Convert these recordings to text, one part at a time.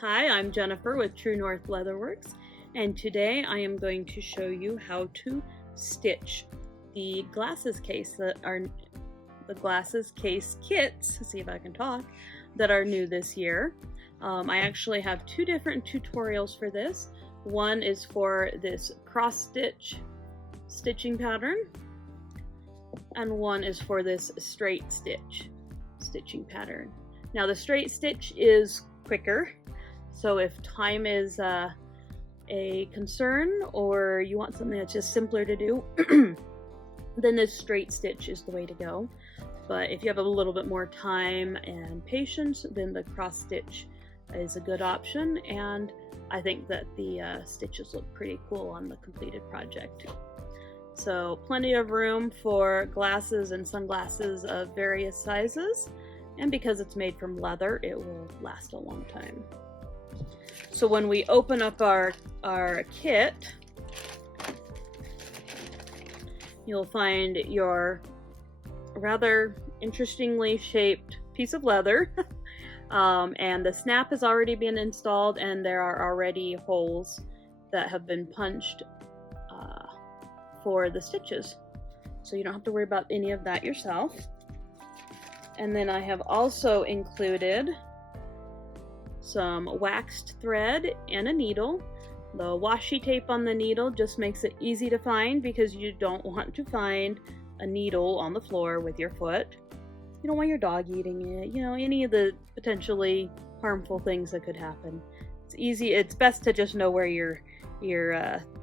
Hi, I'm Jennifer with True North Leatherworks, and today I am going to show you how to stitch the glasses case the glasses case kits, see if I can talk, that are new this year. I actually have two different tutorials for this. One is for this cross stitch stitching pattern, and one is for this straight stitch stitching pattern. Now the straight stitch is quicker, so if time is a concern or you want something that's just simpler to do, then this straight stitch is the way to go. But if you have a little bit more time and patience, then the cross stitch is a good option, and I think that the stitches look pretty cool on the completed project. So plenty of room for glasses and sunglasses of various sizes, and because it's made from leather, it will last a long time. So when we open up our kit, you'll find your rather interestingly shaped piece of leather, and the snap has already been installed, and there are already holes that have been punched for the stitches, so you don't have to worry about any of that yourself. And then I have also included some waxed thread and a needle. The washi tape on the needle just makes it easy to find because you don't want to find a needle on the floor with your foot. You don't want your dog eating it, you know, any of the potentially harmful things that could happen. It's best to just know where your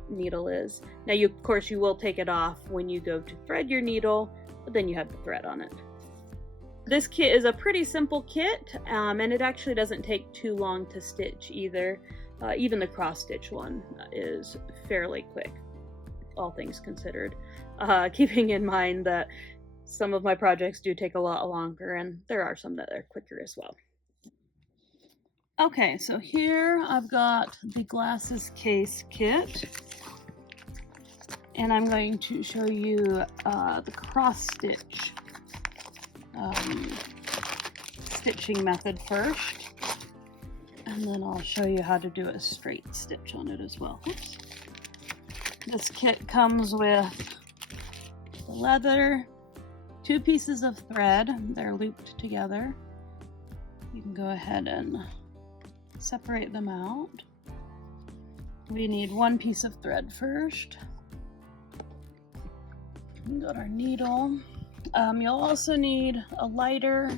needle is. Now of course you will take it off when you go to thread your needle, but then you have the thread on it. This kit is a pretty simple kit, and it actually doesn't take too long to stitch either. Even the cross stitch one is fairly quick, all things considered. Keeping in mind that some of my projects do take a lot longer, and there are some that are quicker as well. Okay, so here I've got the glasses case kit, and I'm going to show you the cross stitch stitching method first, and then I'll show you how to do a straight stitch on it as well. Oops. This kit comes with the leather, 2 pieces of thread, they're looped together. You can go ahead and separate them out. We need 1 piece of thread first. We got our needle. You'll also need a lighter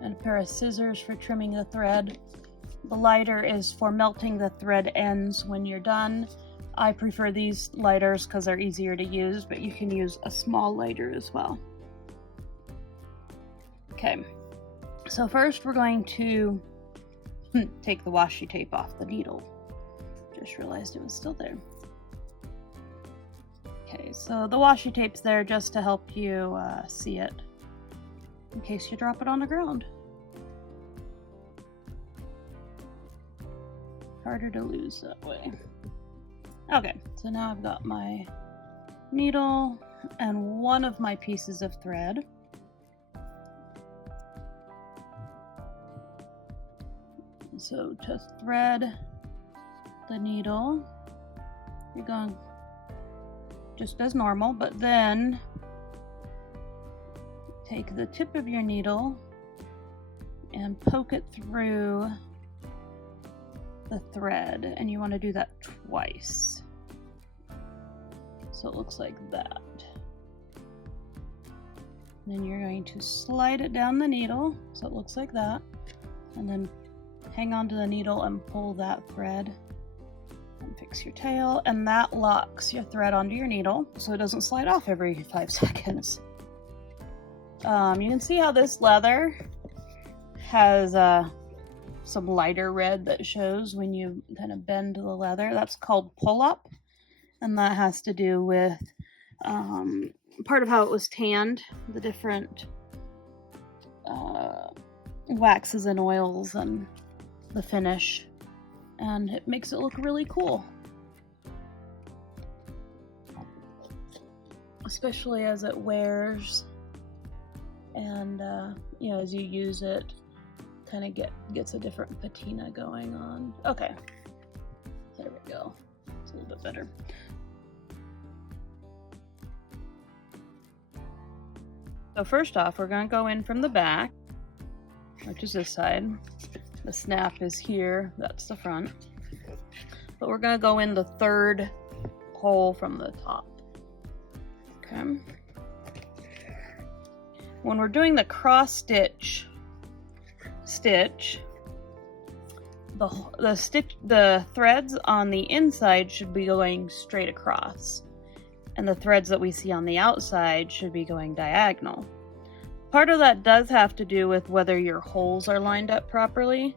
and a pair of scissors for trimming the thread. The lighter is for melting the thread ends when you're done. I prefer these lighters because they're easier to use, but you can use a small lighter as well. Okay, so first we're going to take the washi tape off the needle. Just realized it was still there. Okay, so the washi tape's there just to help you see it in case you drop it on the ground. Harder to lose that way. Okay, so now I've got my needle and 1 of my pieces of thread. So to thread the needle, you're going just as normal, but then take the tip of your needle and poke it through the thread, and you want to do that twice. So it looks like that. Then you're going to slide it down the needle, so it looks like that, and then hang onto the needle and pull that thread. And fix your tail, and that locks your thread onto your needle so it doesn't slide off every 5 seconds. You can see how this leather has some lighter red that shows when you kind of bend the leather. That's called pull-up, and that has to do with part of how it was tanned, the different waxes and oils and the finish. And it makes it look really cool, especially as it wears and you know, as you use it, kind of gets a different patina going on. Okay, there we go. It's a little bit better. So first off, we're going to go in from the back, which is this side. The snap is here, that's the front. But we're going to go in the third hole from the top. Okay. When we're doing the cross stitch, the threads on the inside should be going straight across, and the threads that we see on the outside should be going diagonal. Part of that does have to do with whether your holes are lined up properly,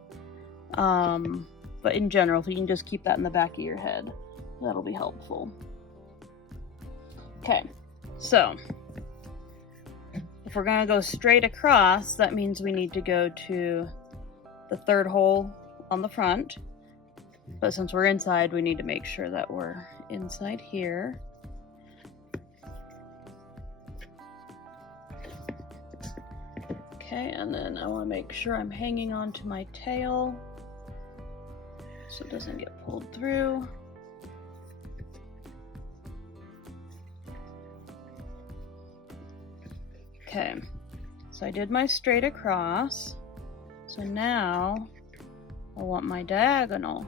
but in general, if you can just keep that in the back of your head, that'll be helpful. Okay, so if we're going to go straight across, that means we need to go to the third hole on the front, but since we're inside, we need to make sure that we're inside here. Okay, and then I want to make sure I'm hanging on to my tail so it doesn't get pulled through. Okay, so I did my straight across. So now I want my diagonal.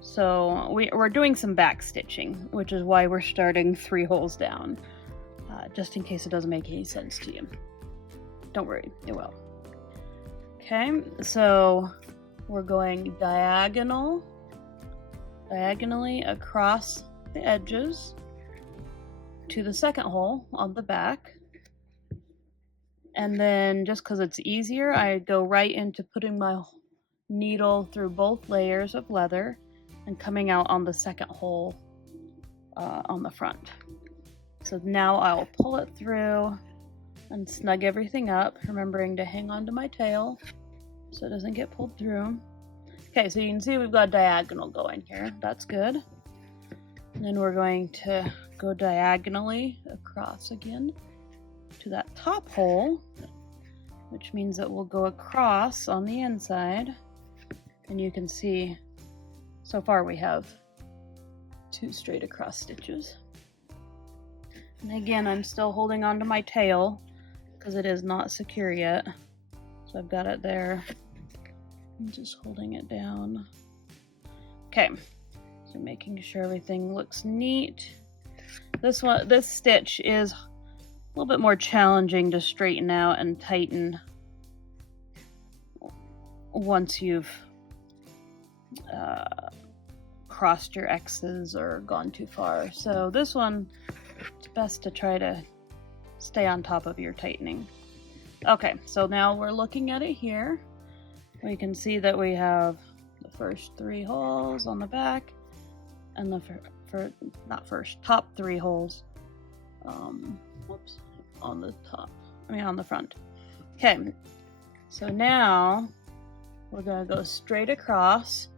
So we're doing some back stitching, which is why we're starting 3 holes down, just in case it doesn't make any sense to you. Don't worry, it will. Okay, so we're going diagonally across the edges to the second hole on the back. And then just because it's easier, I go right into putting my needle through both layers of leather and coming out on the second hole on the front. So now I'll pull it through and snug everything up, remembering to hang on to my tail so it doesn't get pulled through. Okay, so you can see we've got a diagonal going here. That's good. And then we're going to go diagonally across again to that top hole, which means that we'll go across on the inside. And you can see so far we have 2 straight across stitches. And again, I'm still holding on to my tail because it is not secure yet. So I've got it there. I'm just holding it down. Okay, so making sure everything looks neat. This stitch is a little bit more challenging to straighten out and tighten once you've crossed your X's or gone too far. So this one, it's best to try to stay on top of your tightening. Okay, so now we're looking at it here. We can see that we have the first 3 holes on the back and the top 3 holes on the on the front. Okay, so now we're gonna go straight across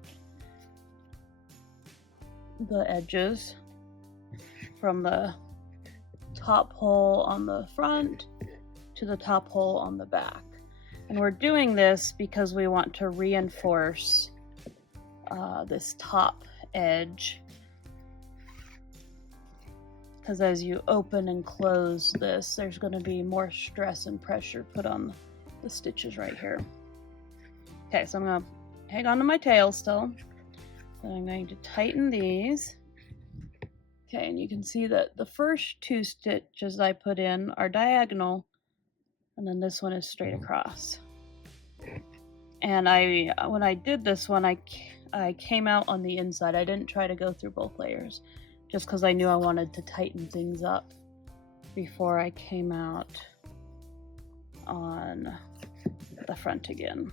the edges from the top hole on the front to the top hole on the back. And we're doing this because we want to reinforce this top edge, because as you open and close this, there's going to be more stress and pressure put on the stitches right here. Okay, so I'm going to hang on to my tail still. Then I'm going to tighten these. Okay, and you can see that the first 2 stitches I put in are diagonal, and then this one is straight across. And when I did this one, I came out on the inside. I didn't try to go through both layers, just because I knew I wanted to tighten things up before I came out on the front again.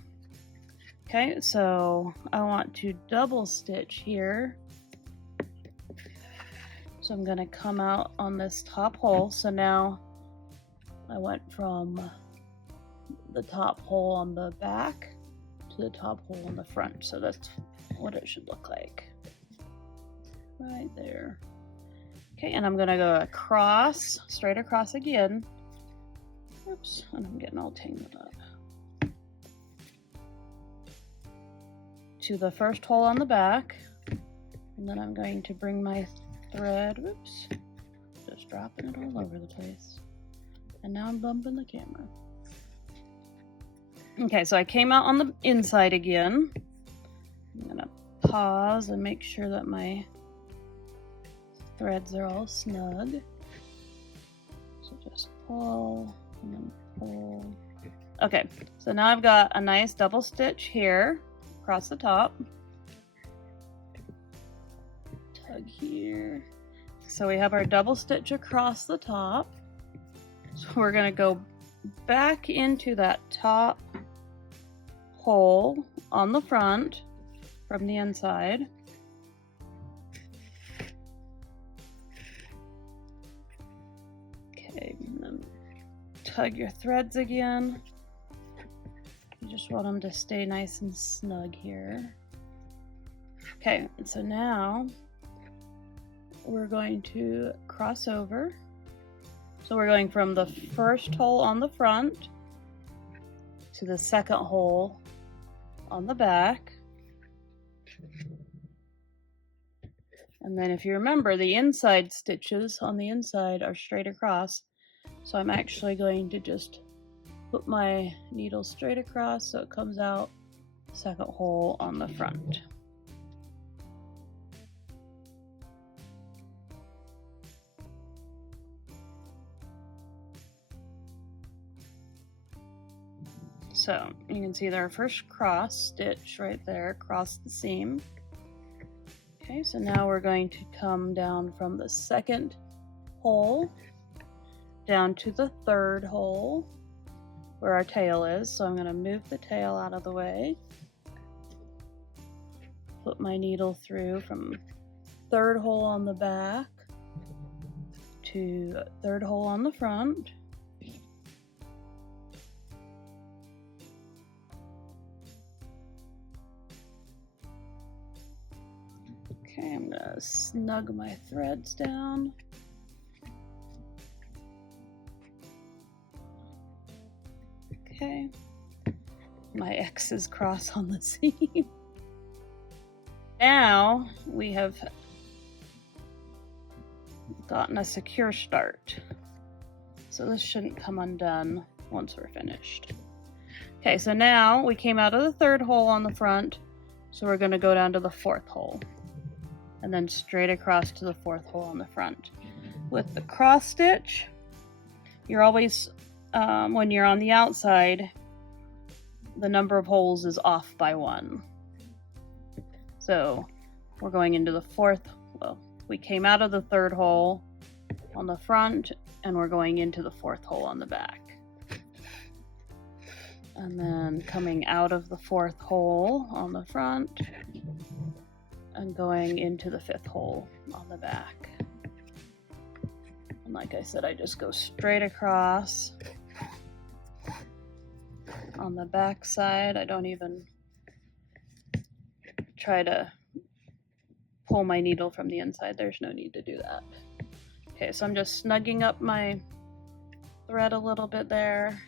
Okay, so I want to double stitch here. So I'm going to come out on this top hole. So now I went from the top hole on the back to the top hole on the front. So that's what it should look like. Right there. Okay, and I'm going to go across, straight across again. Oops, and I'm getting all tangled up. to the first hole on the back, and then I'm going to bring my thread, whoops, just dropping it all over the place. And now I'm bumping the camera. Okay, so I came out on the inside again. I'm gonna pause and make sure that my threads are all snug. So just pull and then pull. Okay, so now I've got a nice double stitch here across the top. Tug here. So we have our double stitch across the top. So we're gonna go back into that top hole on the front from the inside. Okay, and then tug your threads again. You just want them to stay nice and snug here. Okay, and so now we're going to cross over. So we're going from the first hole on the front to the second hole on the back. And then if you remember, the inside stitches on the inside are straight across. So I'm actually going to just put my needle straight across so it comes out second hole on the front. So you can see our first cross stitch right there across the seam. Okay, so now we're going to come down from the second hole down to the third hole where our tail is. So I'm going to move the tail out of the way, put my needle through from third hole on the back to third hole on the front. Okay, I'm gonna snug my threads down. Okay, my X's cross on the seam. Now we have gotten a secure start. So this shouldn't come undone once we're finished. Okay, so now we came out of the third hole on the front, so we're gonna go down to the fourth hole. And then straight across to the fourth hole on the front. With the cross stitch, you're always, when you're on the outside, the number of holes is off by 1. So we're going into the fourth, well, we came out of the third hole on the front, and we're going into the fourth hole on the back. And then coming out of the fourth hole on the front, and going into the fifth hole on the back. And like I said, I just go straight across on the back side. I don't even try to pull my needle from the inside. There's no need to do that. Okay, so I'm just snugging up my thread a little bit there.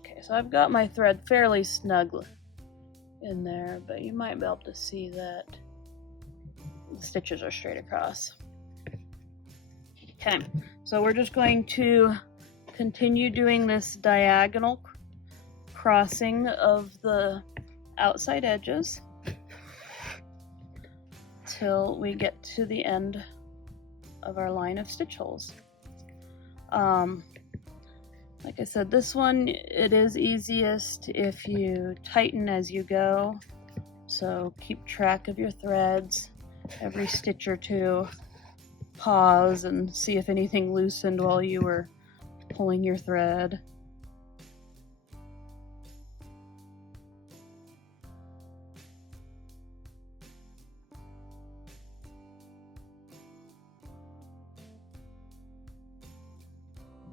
Okay, so I've got my thread fairly snug in there, but you might be able to see that the stitches are straight across. Okay, so we're just going to continue doing this diagonal crossing of the outside edges till we get to the end of our line of stitch holes. Like I said, this one, it is easiest if you tighten as you go. So keep track of your threads every stitch or two. Pause and see if anything loosened while you were pulling your thread.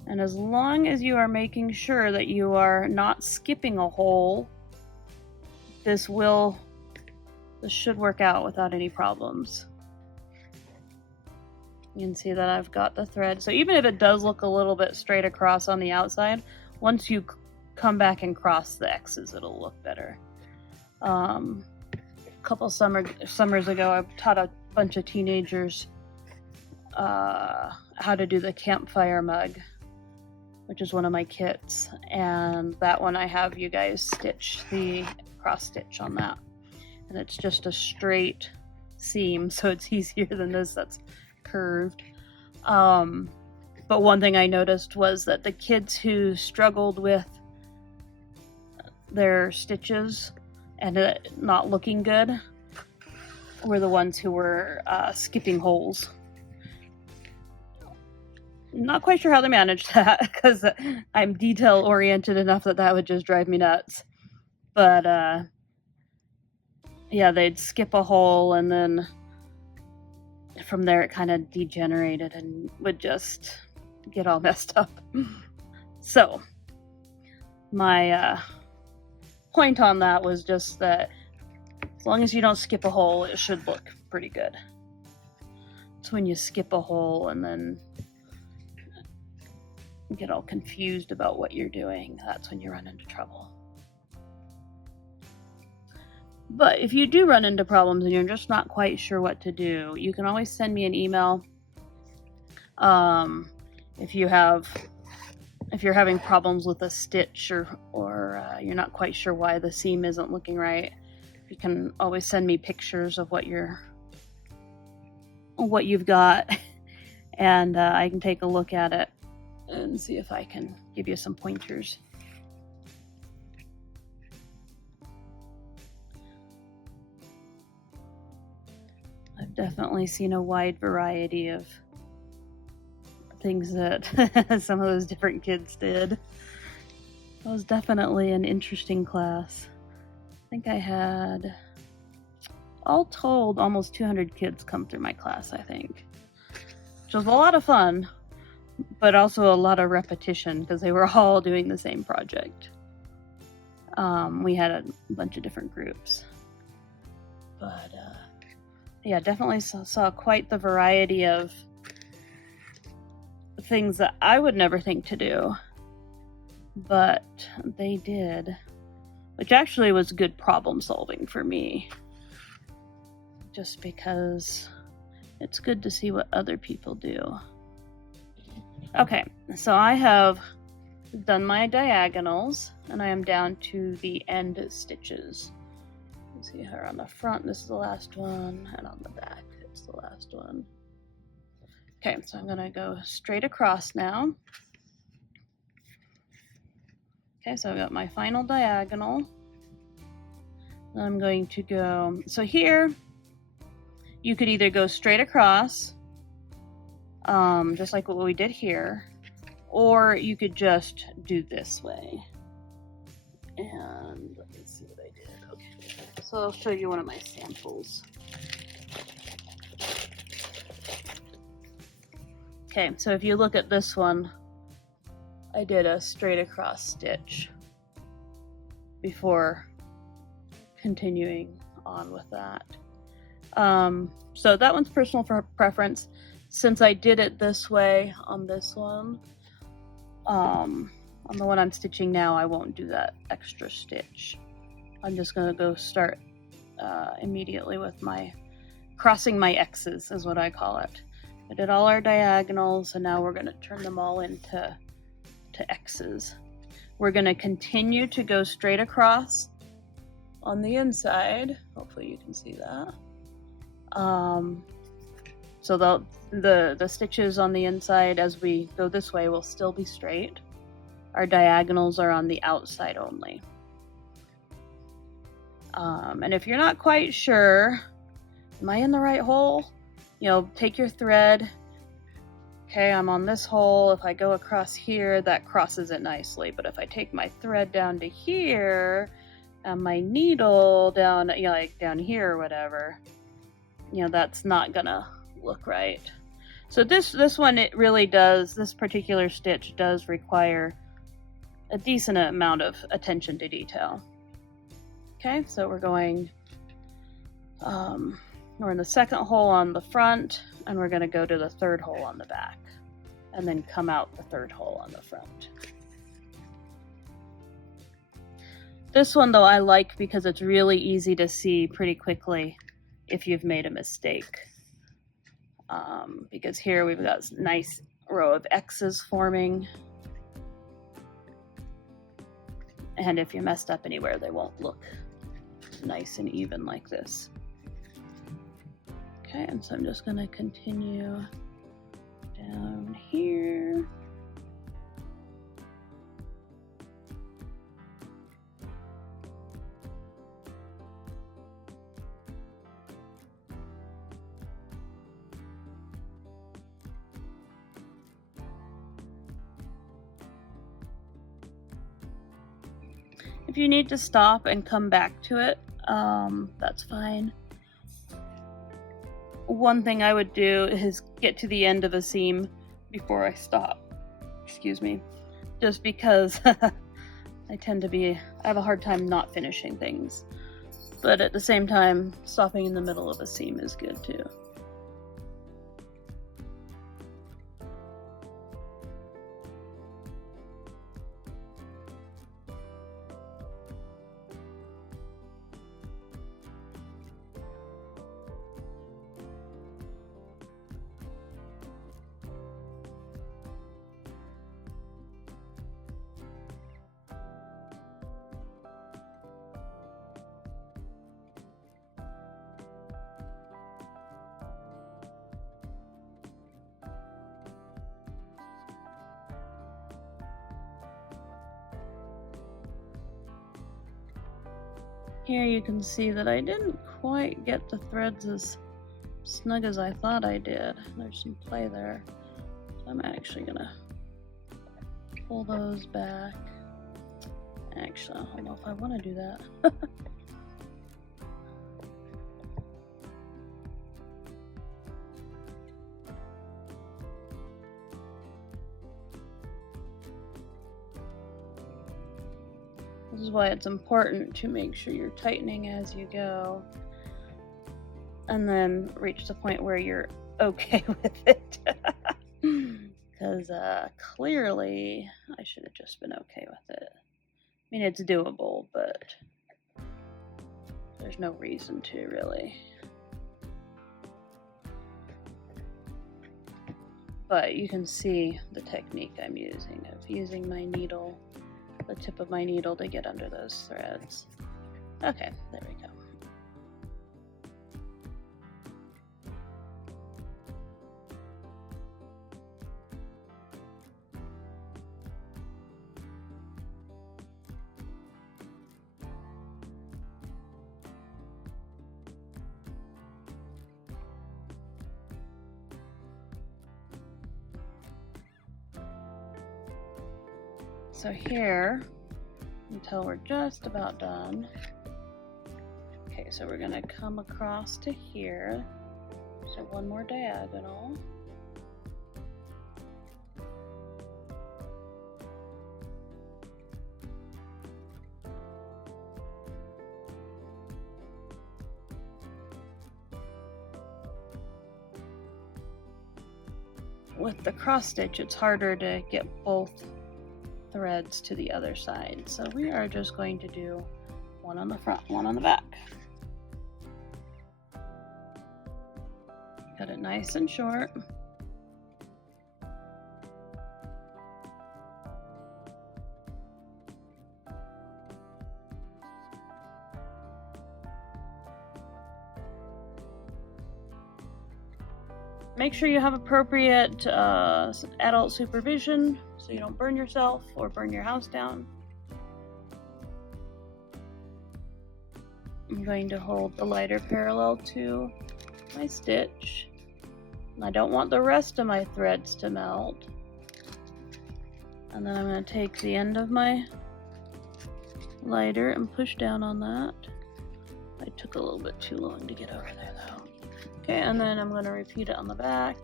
And as long as you are making sure that you are not skipping a hole, this should work out without any problems. You can see that I've got the thread. So even if it does look a little bit straight across on the outside, once you come back and cross the X's, it'll look better. A couple summers ago, I taught a bunch of teenagers how to do the campfire mug, which is one of my kits, and that one I have you guys stitch the cross stitch on that, and it's just a straight seam, so it's easier than this that's curved. But one thing I noticed was that the kids who struggled with their stitches and it not looking good were the ones who were skipping holes. Not quite sure how they managed that, because I'm detail oriented enough that would just drive me nuts. But yeah, they'd skip a hole, and then from there it kind of degenerated and would just get all messed up. So my point on that was just that as long as you don't skip a hole, it should look pretty good. It's when you skip a hole and then get all confused about what you're doing, that's when you run into trouble. But if you do run into problems and you're just not quite sure what to do, you can always send me an email. If you're having problems with a stitch or you're not quite sure why the seam isn't looking right, you can always send me pictures of what you've got, and I can take a look at it and see if I can give you some pointers. I've definitely seen a wide variety of things that some of those different kids did. It was definitely an interesting class. I think I had, all told, almost 200 kids come through my class, I think. Which was a lot of fun, but also a lot of repetition because they were all doing the same project. We had a bunch of different groups. But yeah, definitely saw quite the variety of things that I would never think to do, but they did, which actually was good problem solving for me, just because it's good to see what other people do. Okay, so I have done my diagonals and I am down to the end stitches. You see here on the front, this is the last one, and on the back, it's the last one. Okay, so I'm going to go straight across now. Okay, so I've got my final diagonal. Then I'm going to go, so here, you could either go straight across, just like what we did here, or you could just do this way. And let me see what I did. Okay, so I'll show you one of my samples. Okay, so if you look at this one, I did a straight across stitch before continuing on with that. So that one's personal preference. Since I did it this way on this one, on the one I'm stitching now, I won't do that extra stitch. I'm just going to go start immediately with my crossing my X's, is what I call it. I did all our diagonals, and now we're going to turn them all into X's. We're going to continue to go straight across on the inside. Hopefully you can see that. So the stitches on the inside as we go this way will still be straight. Our diagonals are on the outside only. And if you're not quite sure, am I in the right hole? You know, take your thread. Okay, I'm on this hole. If I go across here, that crosses it nicely. But if I take my thread down to here and my needle down, you know, like down here or whatever, you know, that's not gonna look right. So this one, it really does, this particular stitch does require a decent amount of attention to detail. Okay, so we're going, we're in the second hole on the front, and we're going to go to the third hole on the back, and then come out the third hole on the front. This one though I like because it's really easy to see pretty quickly if you've made a mistake. Because here we've got a nice row of X's forming. And if you messed up anywhere, they won't look nice and even like this. Okay, and so I'm just going to continue down here. If you need to stop and come back to it, that's fine. One thing I would do is get to the end of a seam before I stop. Excuse me. Just because I have a hard time not finishing things. But at the same time, stopping in the middle of a seam is good too. Here you can see that I didn't quite get the threads as snug as I thought I did. There's some play there. So I'm actually gonna pull those back. Actually, I don't know if I want to do that. This is why it's important to make sure you're tightening as you go, and then reach the point where you're okay with it. Because clearly I should have just been okay with it. I mean, it's doable, but there's no reason to really. But you can see the technique I'm using of using my needle, the tip of my needle, to get under those threads. Okay, there we go. So here, until we're just about done. Okay, so we're gonna come across to here. So one more diagonal. With the cross stitch, it's harder to get both threads to the other side. So we are just going to do one on the front, one on the back. Cut it nice and short. Make sure you have appropriate adult supervision so you don't burn yourself or burn your house down. I'm going to hold the lighter parallel to my stitch. And I don't want the rest of my threads to melt. And then I'm going to take the end of my lighter and push down on that. I took a little bit too long to get over there though. Okay, and then I'm going to repeat it on the back.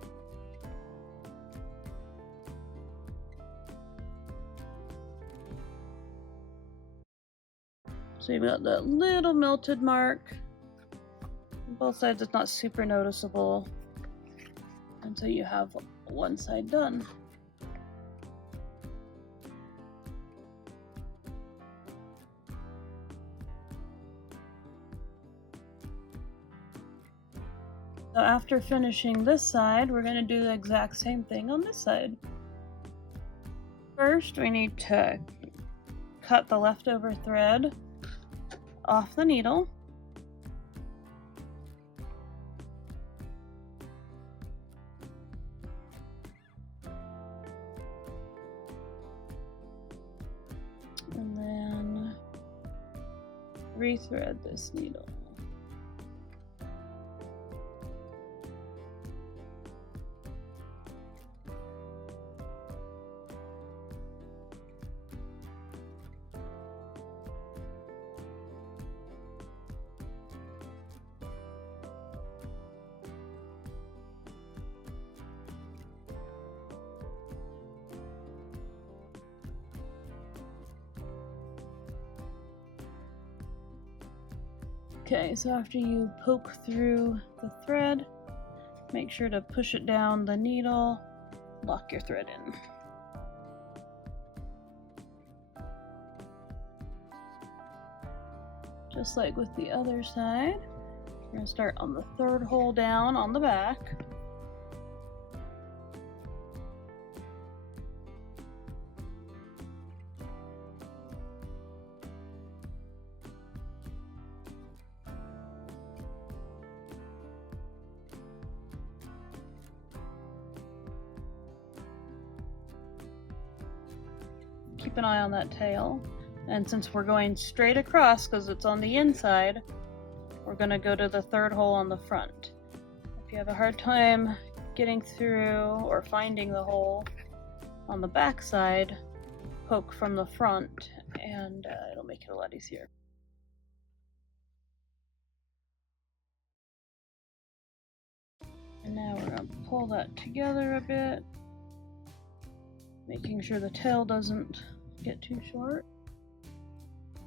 So you've got that little melted mark. On both sides, it's not super noticeable. And so you have one side done. So after finishing this side, we're going to do the exact same thing on this side. First, we need to cut the leftover thread off the needle. And then rethread this needle. Okay, so after you poke through the thread, make sure to push it down the needle, lock your thread in. Just like with the other side, we're going to start on the third hole down on the back. Keep an eye on that tail, and since we're going straight across because it's on the inside, we're going to go to the third hole on the front. If you have a hard time getting through or finding the hole on the back side, poke from the front and it'll make it a lot easier. And now we're going to pull that together a bit, making sure the tail doesn't get too short.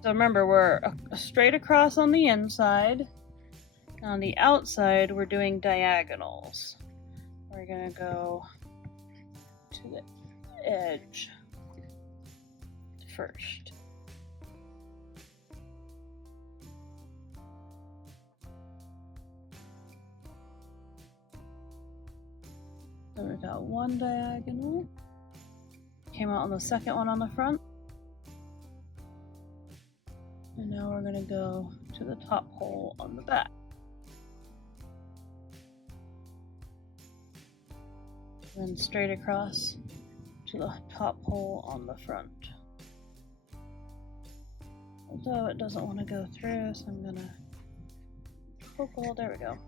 So remember, we're straight across on the inside. On the outside, we're doing diagonals. We're going to go to the edge first. So we got one diagonal. Came out on the second one on the front. And now we're going to go to the top hole on the back. And then straight across to the top hole on the front. Although it doesn't want to go through, so I'm going to poke a hole. There we go.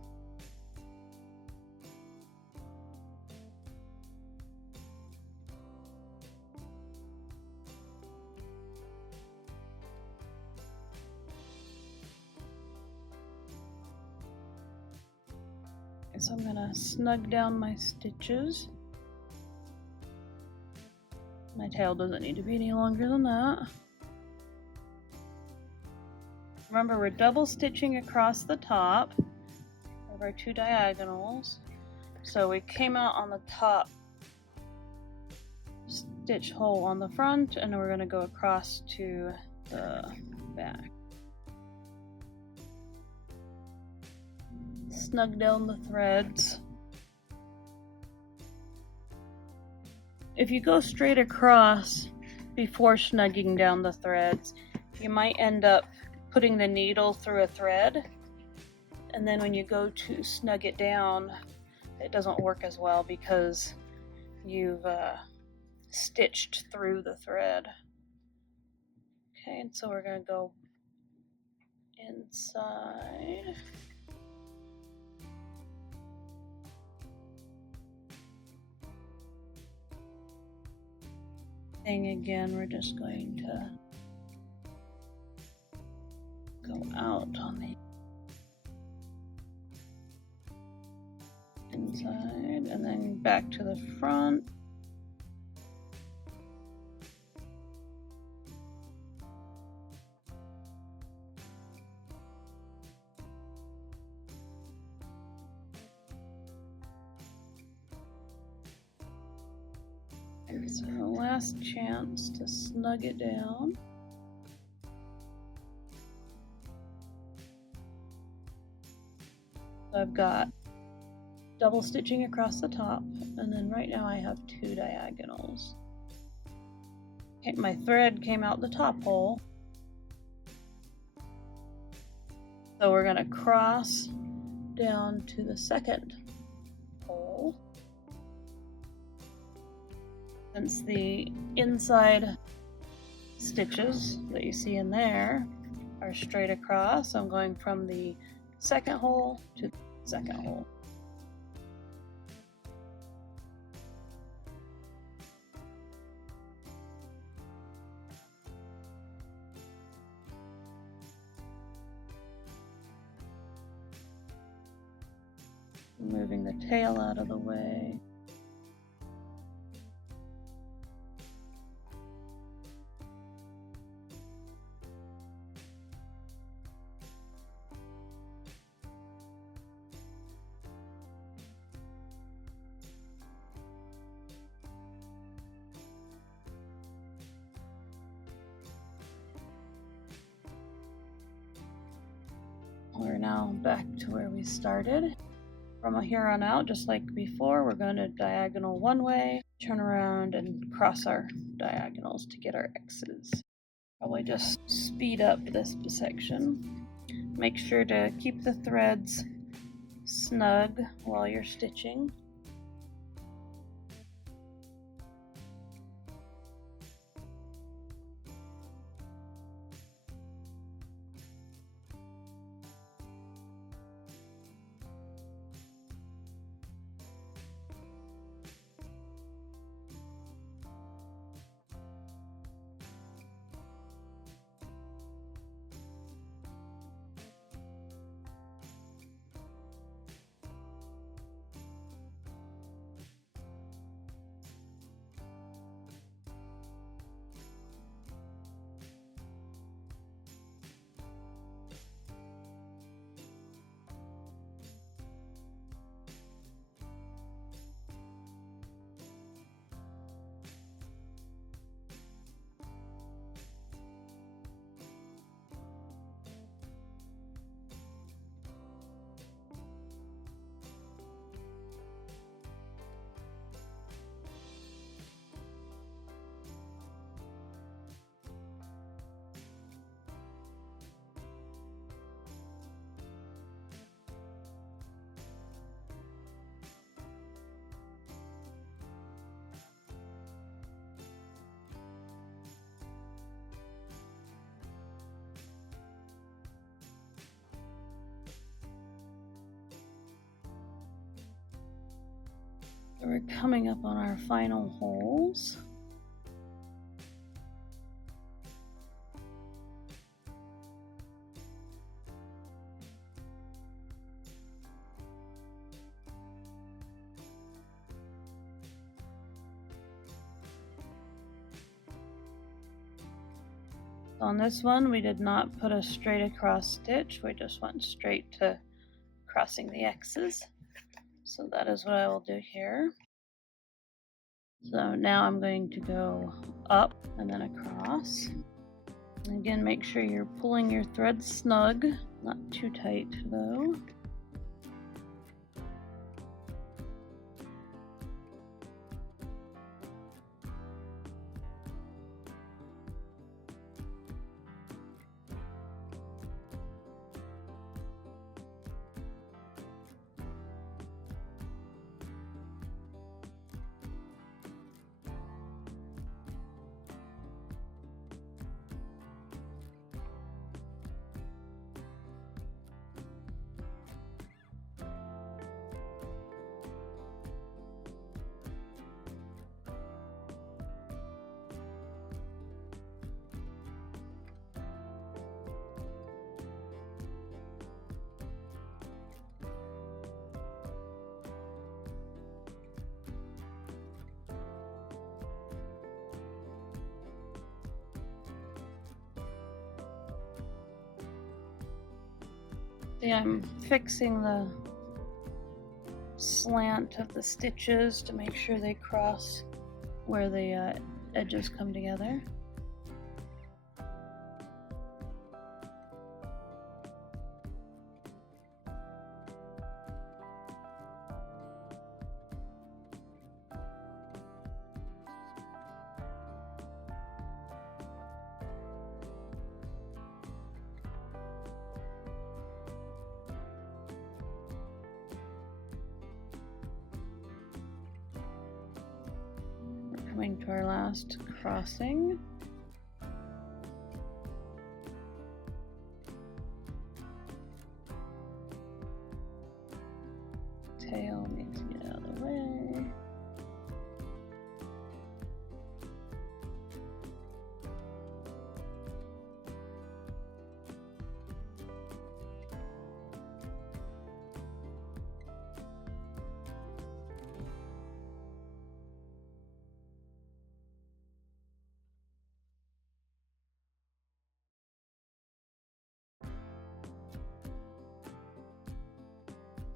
So I'm gonna snug down my stitches. My tail doesn't need to be any longer than that. Remember, we're double stitching across the top of our two diagonals. So we came out on the top stitch hole on the front, and we're gonna go across to the back. Snug down the threads. If you go straight across before snugging down the threads, you might end up putting the needle through a thread, and then when you go to snug it down, it doesn't work as well because you've stitched through the thread. Okay, and so we're going to go inside. Again, we're just going to go out on the inside and then back to the front. So last chance to snug it down. I've got double stitching across the top, and then right now I have 2 diagonals. Okay, my thread came out the top hole, so we're going to cross down to the second hole. Since the inside stitches that you see in there are straight across, I'm going from the second hole to the second hole. Moving the tail out of the way. We're now back to where we started. From here on out, just like before, we're going to diagonal one way, turn around and cross our diagonals to get our X's. Probably just speed up this section. Make sure to keep the threads snug while you're stitching. We're coming up on our final holes. On this one, we did not put a straight across stitch. We just went straight to crossing the X's. So that is what I will do here. So now I'm going to go up and then across. And again, make sure you're pulling your thread snug, not too tight though. See, I'm fixing the slant of the stitches to make sure they cross where the edges come together. to our last crossing. Tail needs to get out of the way.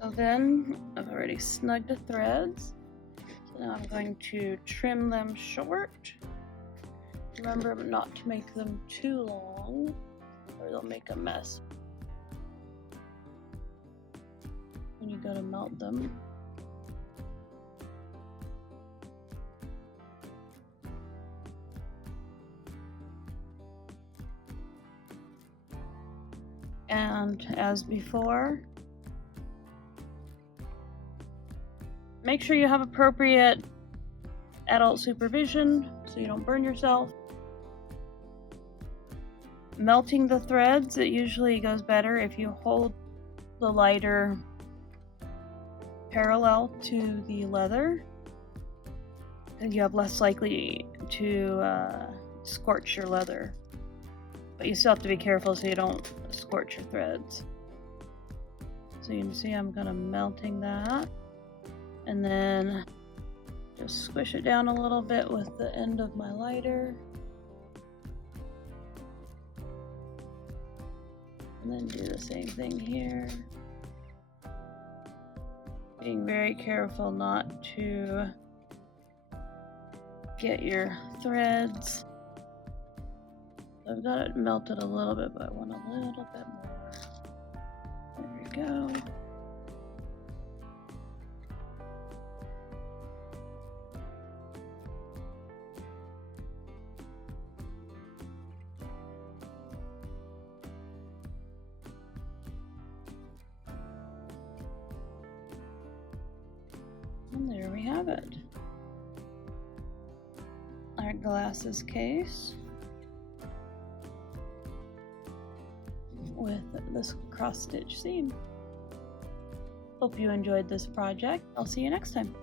So then I've already snugged the threads. So now I'm going to trim them short. Remember not to make them too long or they'll make a mess when you go to melt them. And as before, make sure you have appropriate adult supervision so you don't burn yourself. Melting the threads, it usually goes better if you hold the lighter parallel to the leather, and you have less likely to scorch your leather. But you still have to be careful so you don't scorch your threads. So you can see I'm kind of melting that. And then just squish it down a little bit with the end of my lighter. And then do the same thing here. Being very careful not to get your threads. I've got it melted a little bit, but I want a little bit more. There we go. And there we have it. Our glasses case with this cross stitch seam. Hope you enjoyed this project. I'll see you next time.